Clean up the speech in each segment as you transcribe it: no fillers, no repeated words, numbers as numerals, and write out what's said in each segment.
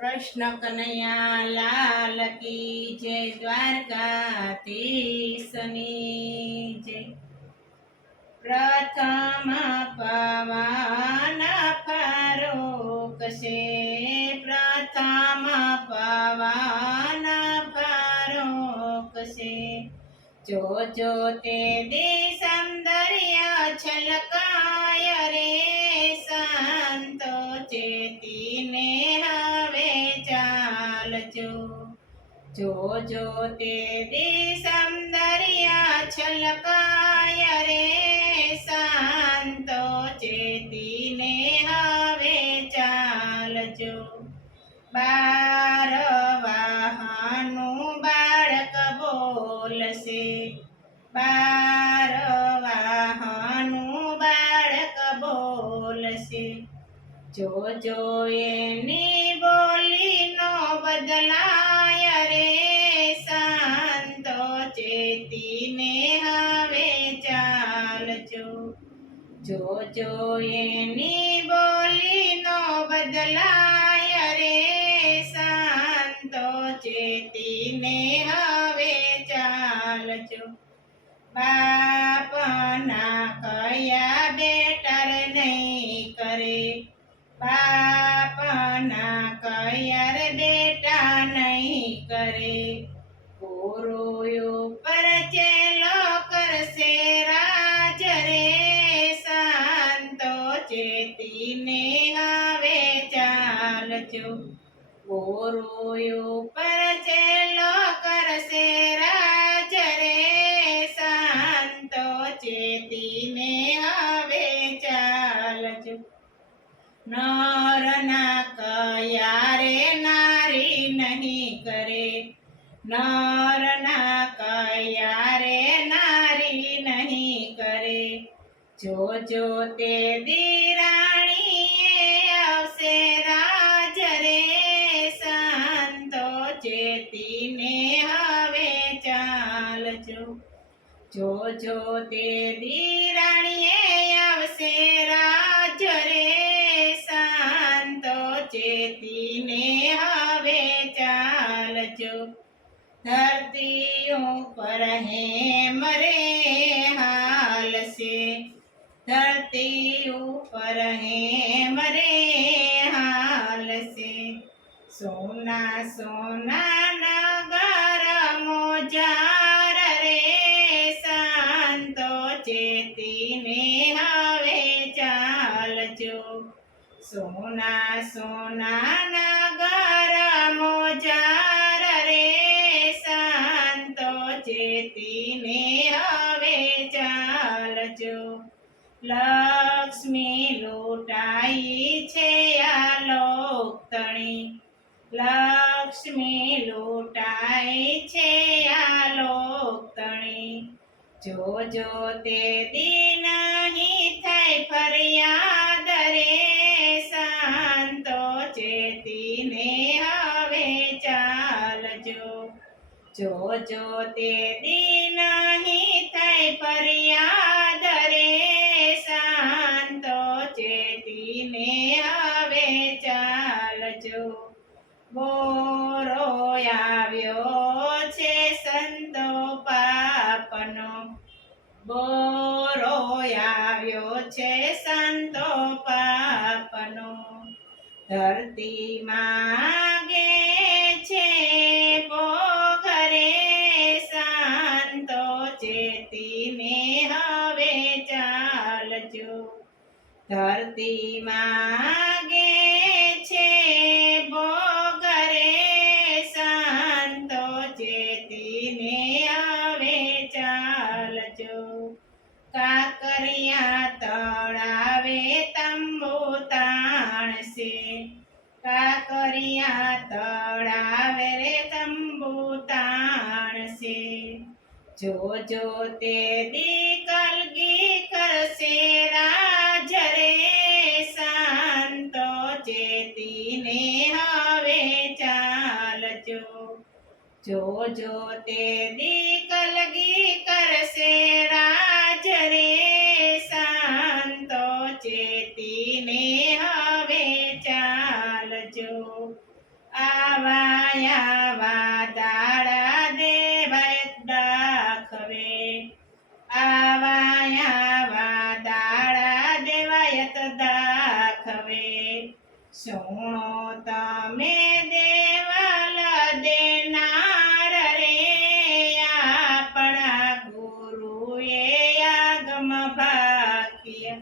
कृष्ण कन्हैया लाल की जय द्वारकाधीशनी जय। प्रथम पवन फारूक से प्रथम पवन फारूक से जो जो तेरी सौंदर्य छलकाय रे संतो चेतीने हवे चालजो जो जो तेरी सौंदर्य छलकाय रे संतो चेतीने हवे चालजो बार वाहनु बाळक बोलसे बार वाहनु बाळक बोलसे जो जो एनी बोली नो बदलाय रे संतो चेतीने हवे चालजो जो जो एनी बोली नो बदलाय रे संतो चेतीने हवे चालजो बापना कया बेटर नहीं करे बापना कया रे बेटा नहीं करे गुरु पर चेलो कर से राज रे संतो चेतीने हवे चालजो गुरु पर चेलो कर से राज रे संतो चेतीने हवे चालजो नर ना कया रे नारी नहीं करे नर ना कया रे नारी नहीं करे जो जो ते दीराणी अवसे राज रे संतो चेतीने हवे चालजो जो जो ते दीराणी अवसे राज रे संतो चेतीने हवे चालजो धरती ऊपर है मरे हाल से धरती ऊपर है मरे हाल से सोना सोना नगर मोजार रे संतो चेतीने हवे चालजो सोना सोना नगर मोजार रे संतो चेतीने हवे चालजो लक्ष्मी लूटाई छे आ लोक तणी लक्ष्मी लूटाई छे आ लोक तणी जो जो ते दिन नहीं थाय फरियाद रे संतो चेतीने हवे चालजो जो जो ते दिन नहीं थाय फरियाद रे संतो चेतीने हवे चालजो बोरो આવ્યો છે સંતો પાપનો બોરો આવ્યો છે સંતો પાપનો ધરતી માગે છે પોઘરે સંતો ચેતીને હવે ચાલજો ધરતી માગે છે પોઘરે સંતો ચેતીને હવે ચાલજો કાકરિયા તળાવે તંબુ તાણશે કાકરિયા તળાવે રે તંબુ તાણશે જો જો તે દી કલગી કરશે રાજ રે સંતો ચેતીને હવે ચાલજો જો જો તે દી કલગી કરશે રાજ રે સંતો ચેતીને હવે ચાલજો આવા દાડા દેવાય દાખવે આવા દાડા દેવાયત દાખવે સુણો તમે દેવાલ દેનાર રે આપણા ગુરુએ આગમ ભાગ્ય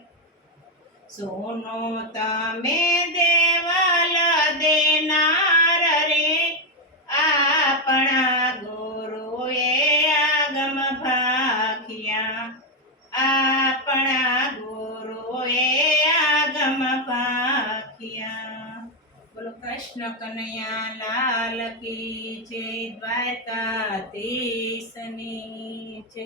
સુનો તમે દેવાલ દેનાર રે આપણા ગુરુએ આગમ ભાગ્યા આપણા ગુરુએ આગમ ભાગ્યા બોલો કૃષ્ણ કનૈયા લાલ કી જય દ્વારકાધીશની જય